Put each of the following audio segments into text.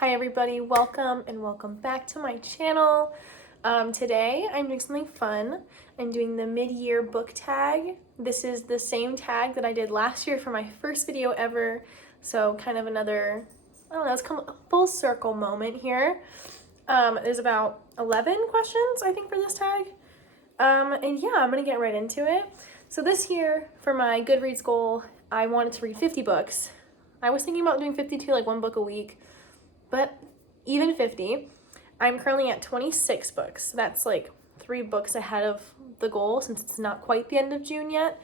Hi everybody, welcome and welcome back to my channel. Today I'm doing something fun. I'm doing the mid-year book tag. This is the same tag that I did last year for my first video ever, so kind of another, I don't know, it's come a full circle moment here. There's about 11 questions I think for this tag. And yeah, I'm gonna get right into it. So this year for my Goodreads goal, I wanted to read 50 books. I was thinking about doing 52, like one book a week. But even 50, I'm currently at 26 books. That's like 3 books ahead of the goal since it's not quite the end of June yet.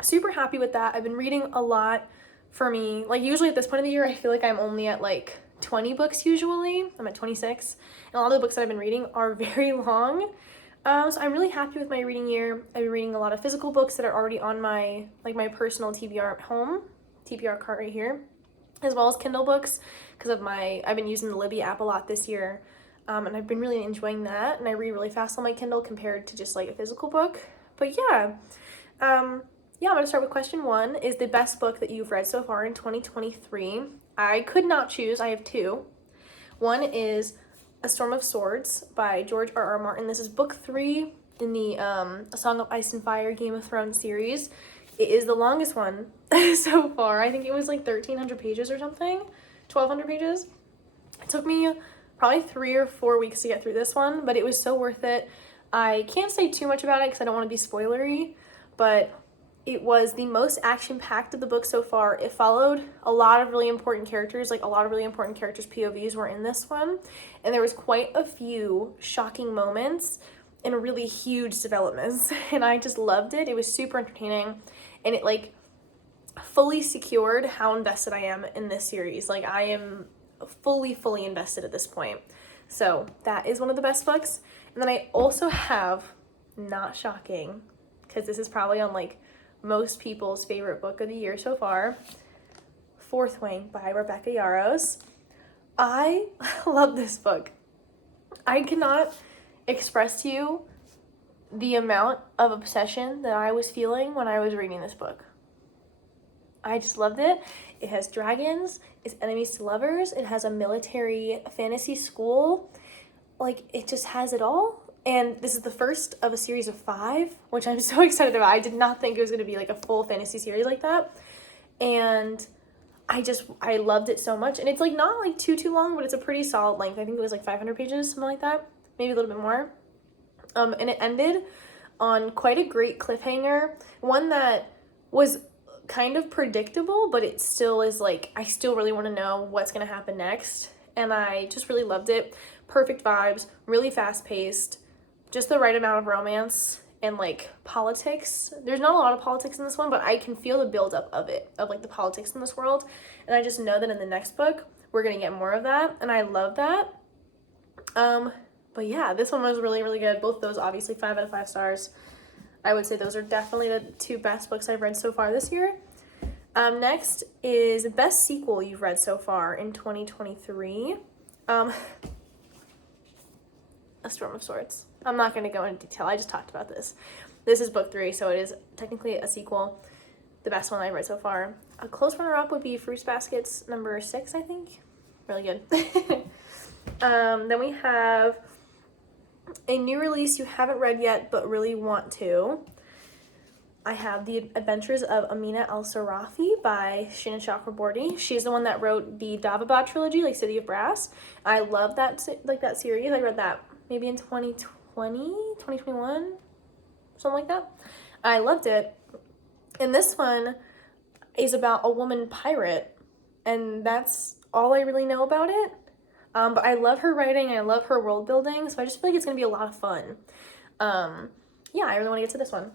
Super happy with that. I've been reading a lot for me. Like usually at this point of the year, I feel like I'm only at like 20 books usually. I'm at 26. And a lot of the books that I've been reading are very long. So I'm really happy with my reading year. I've been reading a lot of physical books that are already on my personal TBR at home. TBR cart right here. As well as Kindle books because of I've been using the Libby app a lot this year, and I've been really enjoying that, and I read really fast on my Kindle compared to just like a physical book. But yeah, I'm gonna start with question 1. Is the best book that you've read so far in 2023? I could not choose. I have 2. One is A Storm of Swords by George R.R. Martin. This is book 3 in the A Song of Ice and Fire Game of Thrones series. It is the longest one so far. I think it was like 1,300 pages or something, 1,200 pages. It took me probably 3 or 4 weeks to get through this one, but it was so worth it. I can't say too much about it because I don't want to be spoilery, but it was the most action-packed of the book so far. It followed a lot of really important characters, like a lot of really important characters' POVs were in this one, and there was quite a few shocking moments and really huge developments, and I just loved it. It was super entertaining, and it like fully secured how invested I am in this series. Like I am fully invested at this point. So that is one of the best books. And then I also have, not shocking, because this is probably on like most people's favorite book of the year so far, Fourth Wing by Rebecca Yarros. I love this book. I cannot express to you the amount of obsession that I was feeling when I was reading this book. I just loved it. It has dragons, it's enemies to lovers, it has a military fantasy school. Like, it just has it all. And this is the first of a series of 5, which I'm so excited about. I did not think it was going to be like a full fantasy series like that. And I loved it so much. And it's like not like too long, but it's a pretty solid length. I think it was like 500 pages, something like that. Maybe a little bit more. And it ended on quite a great cliffhanger. One that was kind of predictable, but it still is like, I still really want to know what's going to happen next. And I just really loved it. Perfect vibes, really fast paced, just the right amount of romance and like politics. There's not a lot of politics in this one, but I can feel the buildup of it, of like the politics in this world. And I just know that in the next book, we're going to get more of that. And I love that. But yeah, this one was really good. Both those obviously 5 out of 5 stars. I would say those are definitely the 2 best books I've read so far this year. Next is best sequel you've read so far in 2023. A Storm of Swords. I'm not going to go into detail. I just talked about this. This is book 3, so it is technically a sequel. The best one I've read so far. A close runner-up would be Fruits Baskets number 6, I think. Really good. Then we have a new release you haven't read yet but really want to. I have The Adventures of Amina El-Sarafi by Shirin Chakraborty. She's the one that wrote the Davabad trilogy, like City of Brass. I love that series. I read that maybe in 2020, 2021, something like that. I loved it. And this one is about a woman pirate, and that's all I really know about it. But I love her writing, I love her world building, so I just feel like it's going to be a lot of fun. Yeah, I really want to get to this one.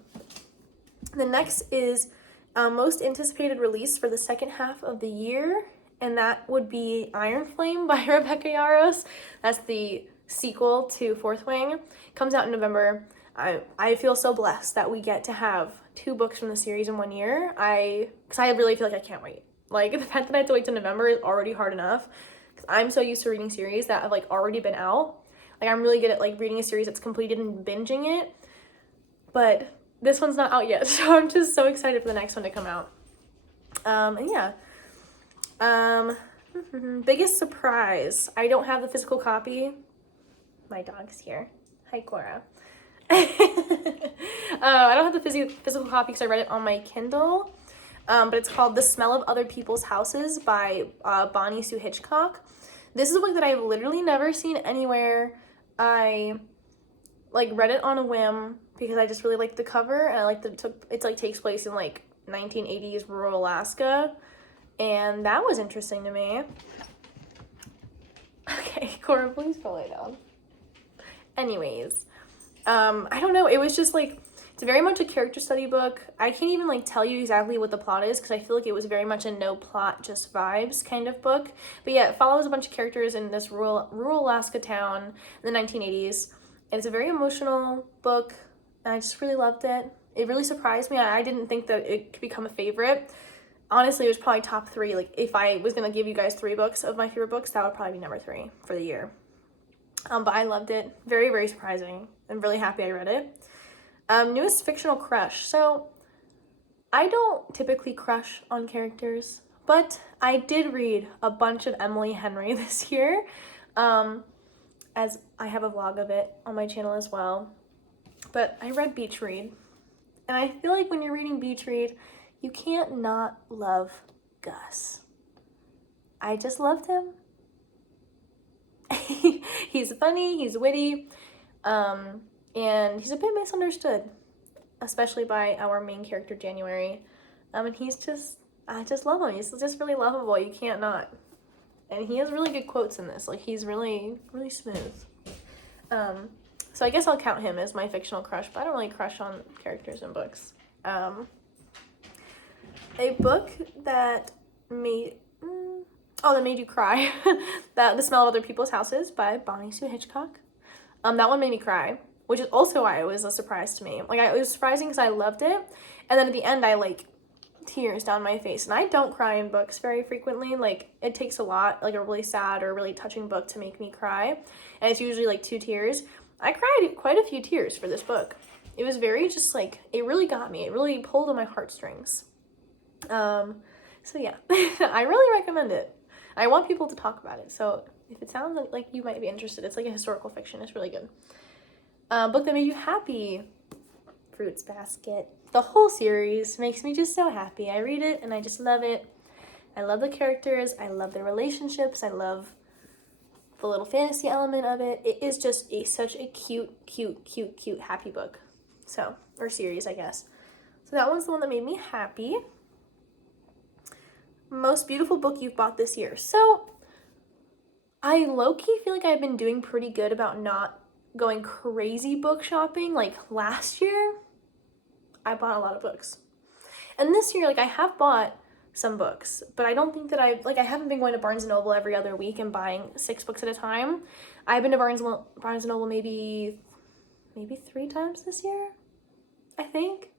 The next is most anticipated release for the second half of the year, and that would be Iron Flame by Rebecca Yarros. That's the sequel to Fourth Wing. Comes out in November. I feel so blessed that we get to have 2 books from the series in 1 year. Because I really feel like I can't wait. Like, the fact that I have to wait till November is already hard enough. Because I'm so used to reading series that have like already been out. Like, I'm really good at like reading a series that's completed and binging it. But this one's not out yet, so I'm just so excited for the next one to come out. And yeah. Biggest surprise. I don't have the physical copy. My dog's here. Hi, Cora. I don't have the physical copy because I read it on my Kindle. But it's called The Smell of Other People's Houses by Bonnie Sue Hitchcock. This is a book that I've literally never seen anywhere. I like read it on a whim because I just really liked the cover, and I liked that it like takes place in like 1980s rural Alaska, and that was interesting to me. Okay, Cora, please go lay down. Anyways, I don't know, it was just like, it's very much a character study book. I can't even like tell you exactly what the plot is because I feel like it was very much a no plot, just vibes kind of book. But yeah, it follows a bunch of characters in this rural Alaska town in the 1980s. And it's a very emotional book, and I just really loved it. It really surprised me. I didn't think that it could become a favorite. Honestly, it was probably top 3. Like, if I was going to give you guys 3 books of my favorite books, that would probably be number 3 for the year. But I loved it. Very, very surprising. I'm really happy I read it. Newest fictional crush. So, I don't typically crush on characters, but I did read a bunch of Emily Henry this year. As I have a vlog of it on my channel as well. But I read Beach Read. And I feel like when you're reading Beach Read, you can't not love Gus. I just loved him. He's funny, he's witty, and he's a bit misunderstood, especially by our main character, January. And I just love him. He's just really lovable. You can't not. And he has really good quotes in this. Like, he's really, really smooth. So I guess I'll count him as my fictional crush, but I don't really crush on characters in books. A book that made you cry. The Smell of Other People's Houses by Bonnie Sue Hitchcock. That one made me cry, which is also why it was a surprise to me. Like, it was surprising because I loved it, and then at the end I like tears down my face, and I don't cry in books very frequently. Like, it takes a lot, like a really sad or really touching book to make me cry, and it's usually like 2 tears. I cried quite a few tears for this book. It was very just like, it really got me. It really pulled on my heartstrings. So yeah, I really recommend it. I want people to talk about it, so if it sounds like you might be interested, it's like a historical fiction. It's really good. Book that made you happy. Fruits Basket. The whole series makes me just so happy. I read it and I just love it. I love the characters. I love the relationships. I love the little fantasy element of it. It is just such a cute, happy book. So, or series, I guess. So that one's the one that made me happy. Most beautiful book you've bought this year. So, I low-key feel like I've been doing pretty good about not going crazy book shopping. Like, last year, I bought a lot of books. And this year, like, I have bought some books, but I don't think that I haven't been going to Barnes & Noble every other week and buying 6 books at a time. I've been to Barnes & Noble maybe 3 times this year, I think.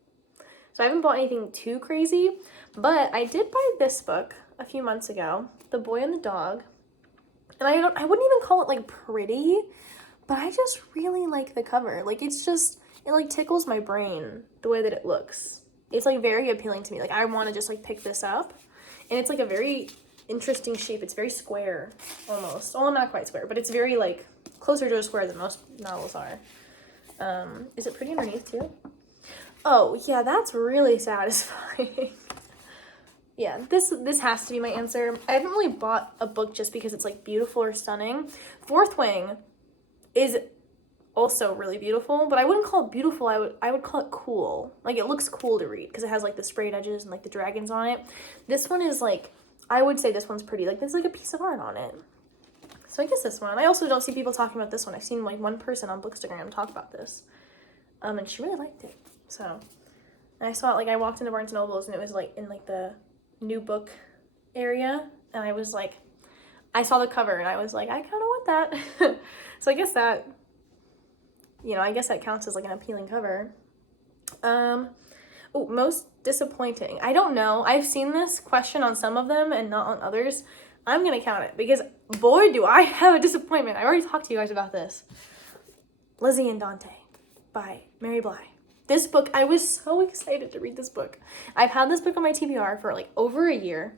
So I haven't bought anything too crazy, but I did buy this book a few months ago, The Boy and the Dog. And I wouldn't even call it like pretty, but I just really like the cover. Like, it like tickles my brain the way that it looks. It's like very appealing to me. Like, I want to just like pick this up, and it's like a very interesting shape. It's very square almost. Well, not quite square, but it's very like closer to a square than most novels are. Is it pretty underneath too? Oh yeah, that's really satisfying. Yeah, this has to be my answer. I haven't really bought a book just because it's like beautiful or stunning. Fourth Wing is also really beautiful, but I wouldn't call it beautiful. I would call it cool. Like, it looks cool to read because it has like the sprayed edges and like the dragons on it. This one is like, I would say this one's pretty. Like, there's like a piece of art on it. So I guess this one. I also don't see people talking about this one. I've seen like one person on Bookstagram talk about this, and she really liked it. So, and I saw it, like, I walked into Barnes & Noble's and it was like in like the new book area, and I was like, I saw the cover and I was like, I kind of want that. So I guess that, I guess that counts as like an appealing cover. Most disappointing. I don't know. I've seen this question on some of them and not on others. I'm gonna count it because boy, do I have a disappointment. I already talked to you guys about this. Lizzie and Dante by Mary Bly. This book, I was so excited to read this book. I've had this book on my TBR for like over a year,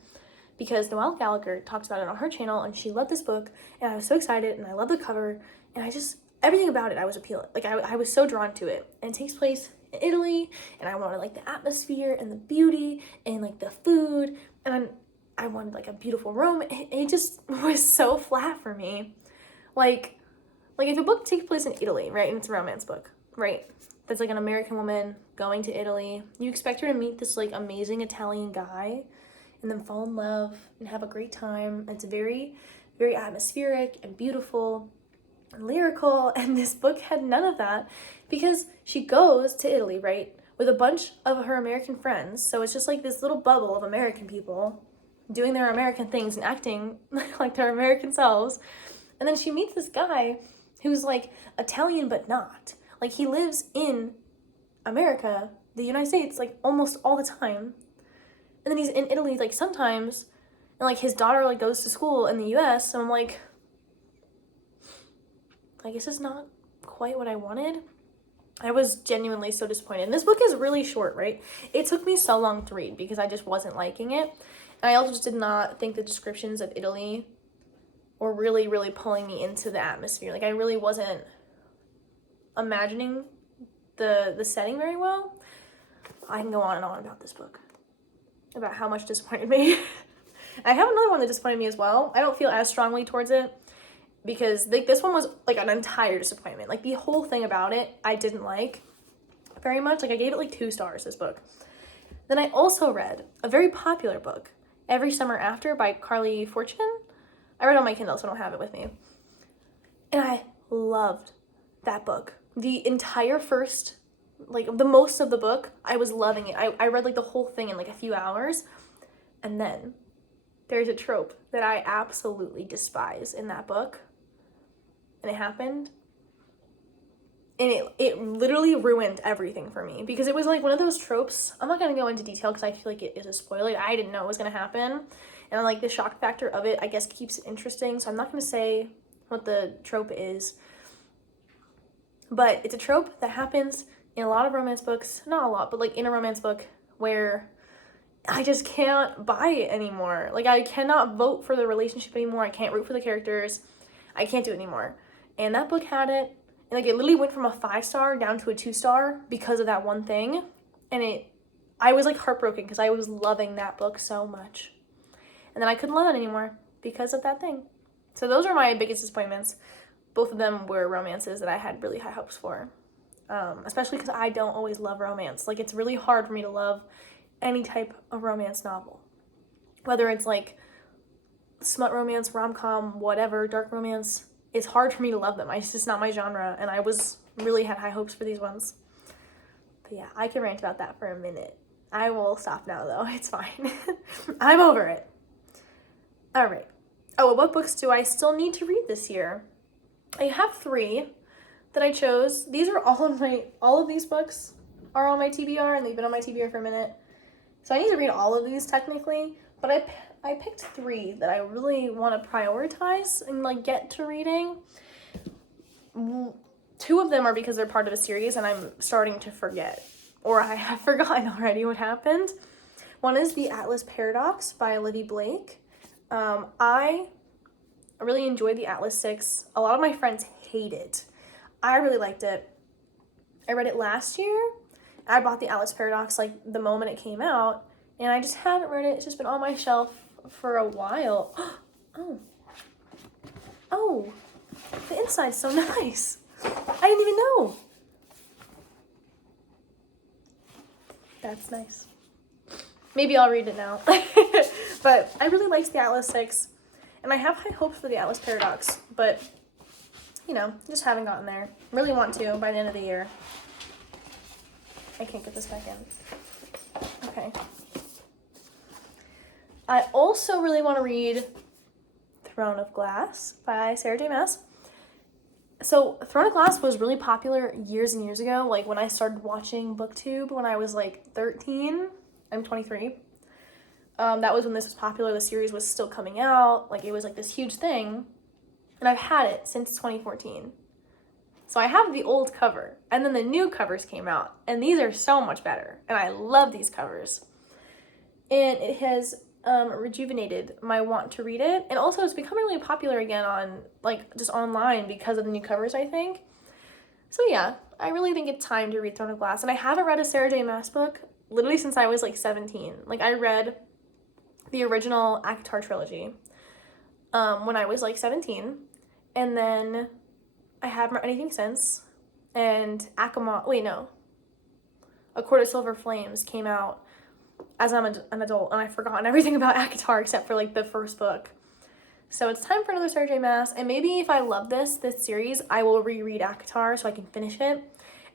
because Noelle Gallagher talks about it on her channel, and she loved this book, and I was so excited, and I love the cover, and I just, everything about it I was appealing. Like, I was so drawn to it. And it takes place in Italy, and I wanted like the atmosphere and the beauty and like the food, and I wanted like a beautiful room. It just was so flat for me. Like if a book takes place in Italy, right, and it's a romance book, right, that's like an American woman going to Italy, you expect her to meet this like amazing Italian guy and then fall in love and have a great time. It's very, very atmospheric and beautiful and lyrical, and this book had none of that, because she goes to Italy, right, with a bunch of her American friends, so it's just like this little bubble of American people doing their American things and acting like their American selves, and then she meets this guy who's like Italian but not. Like, he lives in America, the United States, like almost all the time, and then he's in Italy like sometimes, and like his daughter like goes to school in the US, so I'm like, I guess it's not quite what I wanted. I was genuinely so disappointed. And this book is really short, right? It took me so long to read because I just wasn't liking it. And I also just did not think the descriptions of Italy were really, really pulling me into the atmosphere. Like, I really wasn't imagining the setting very well. I can go on and on about this book, about how much it disappointed me. I have another one that disappointed me as well. I don't feel as strongly towards it, because like this one was like an entire disappointment. Like, the whole thing about it I didn't like very much. Like, I gave it like 2 stars, this book. Then I also read a very popular book, Every Summer After by Carly Fortune. I read it on my Kindle, so I don't have it with me. And I loved that book. The entire first, like the most of the book, I was loving it. I read like the whole thing in like a few hours. And then there's a trope that I absolutely despise in that book. And it happened, and it literally ruined everything for me, because it was like one of those tropes. I'm not going to go into detail because I feel like it is a spoiler. I didn't know it was going to happen, and like the shock factor of it, I guess, keeps it interesting, so I'm not going to say what the trope is, but it's a trope that happens in a lot of romance books. Not a lot, but like in a romance book where I just can't buy it anymore. Like, I cannot vote for the relationship anymore. I can't root for the characters. I can't do it anymore. And that book had it. And like, it literally went from a 5-star down to a 2-star because of that one thing. And I was like heartbroken because I was loving that book so much. And then I couldn't love it anymore because of that thing. So those are my biggest disappointments. Both of them were romances that I had really high hopes for. Especially because I don't always love romance. Like, it's really hard for me to love any type of romance novel. Whether it's like smut romance, rom-com, whatever, dark romance. It's hard for me to love them. It's just not my genre, and I really had high hopes for these ones. But yeah, I can rant about that for a minute. I will stop now, though. It's fine. I'm over it. All right. Oh, what books do I still need to read this year? I have 3 that I chose. These are all of these books are on my TBR, and they've been on my TBR for a minute. So I need to read all of these technically, but I picked 3 that I really want to prioritize and like get to reading. 2 of them are because they're part of a series and I'm starting to forget, or I have forgotten already what happened. One is The Atlas Paradox by Olivia Blake. I really enjoyed the Atlas 6. A lot of my friends hate it. I really liked it. I read it last year. I bought the Atlas Paradox like the moment it came out, and I just haven't read it. It's just been on my shelf for a while. Oh, the inside's so nice. I didn't even know. That's nice. Maybe I'll read it now. But I really liked the Atlas 6, and I have high hopes for the Atlas Paradox, but, you know, just haven't gotten there. Really want to by the end of the year. I can't get this back in. Okay. I also really want to read Throne of Glass by Sarah J. Maas. So Throne of Glass was really popular years and years ago, like when I started watching BookTube when I was like 13. I'm 23. That was when this was popular. The series was still coming out. Like, it was like this huge thing. And I've had it since 2014. So I have the old cover, and then the new covers came out, and these are so much better. And I love these covers. And it has rejuvenated my want to read it. And also it's becoming really popular again on, like, just online because of the new covers, I think. So yeah, I really think it's time to read Throne of Glass. And I haven't read a Sarah J Maas book literally since I was like 17. Like, I read the original ACOTAR trilogy when I was like 17. And then I haven't read anything since. And A Court of Silver Flames came out as I'm an adult, and I've forgotten everything about ACOTAR except for like the first book. So it's time for another Sarah J Maas, and maybe if I love this series, I will reread ACOTAR so I can finish it,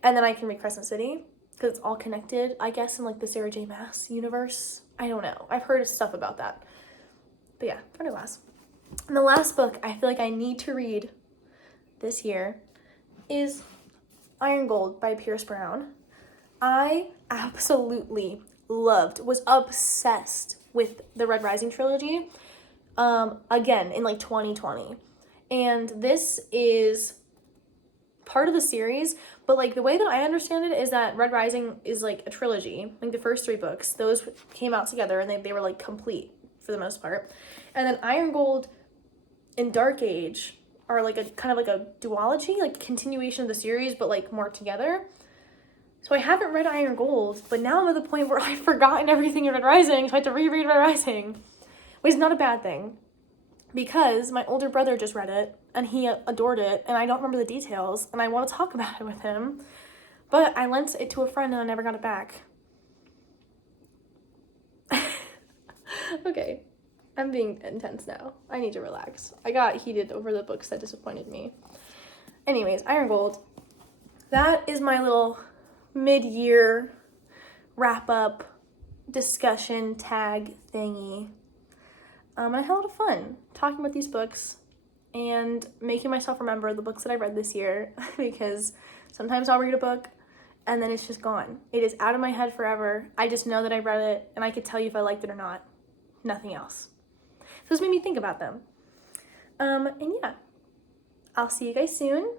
and then I can read Crescent City, because it's all connected, I guess, in like the Sarah J Maas universe. I don't know. I've heard stuff about that. But yeah, Throne of Glass. And the last book I feel like I need to read this year is Iron Gold by Pierce Brown. I absolutely was obsessed with the Red Rising trilogy again in like 2020. And this is part of the series, but like the way that I understand it is that Red Rising is like a trilogy. Like the first 3 books, those came out together and they were like complete for the most part. And then Iron Gold and Dark Age are like a kind of like a duology, like continuation of the series, but like more together. So I haven't read Iron Gold, but now I'm at the point where I've forgotten everything in Red Rising, so I have to reread Red Rising, which is not a bad thing, because my older brother just read it, and he adored it, and I don't remember the details, and I want to talk about it with him, but I lent it to a friend, and I never got it back. Okay, I'm being intense now. I need to relax. I got heated over the books that disappointed me. Anyways, Iron Gold. That is my little mid-year wrap-up discussion tag thingy. I had a lot of fun talking about these books and making myself remember the books that I read this year, because sometimes I'll read a book and then it's just gone. It is out of my head forever. I just know that I read it and I could tell you if I liked it or not. Nothing else. So this made me think about them. And yeah, I'll see you guys soon.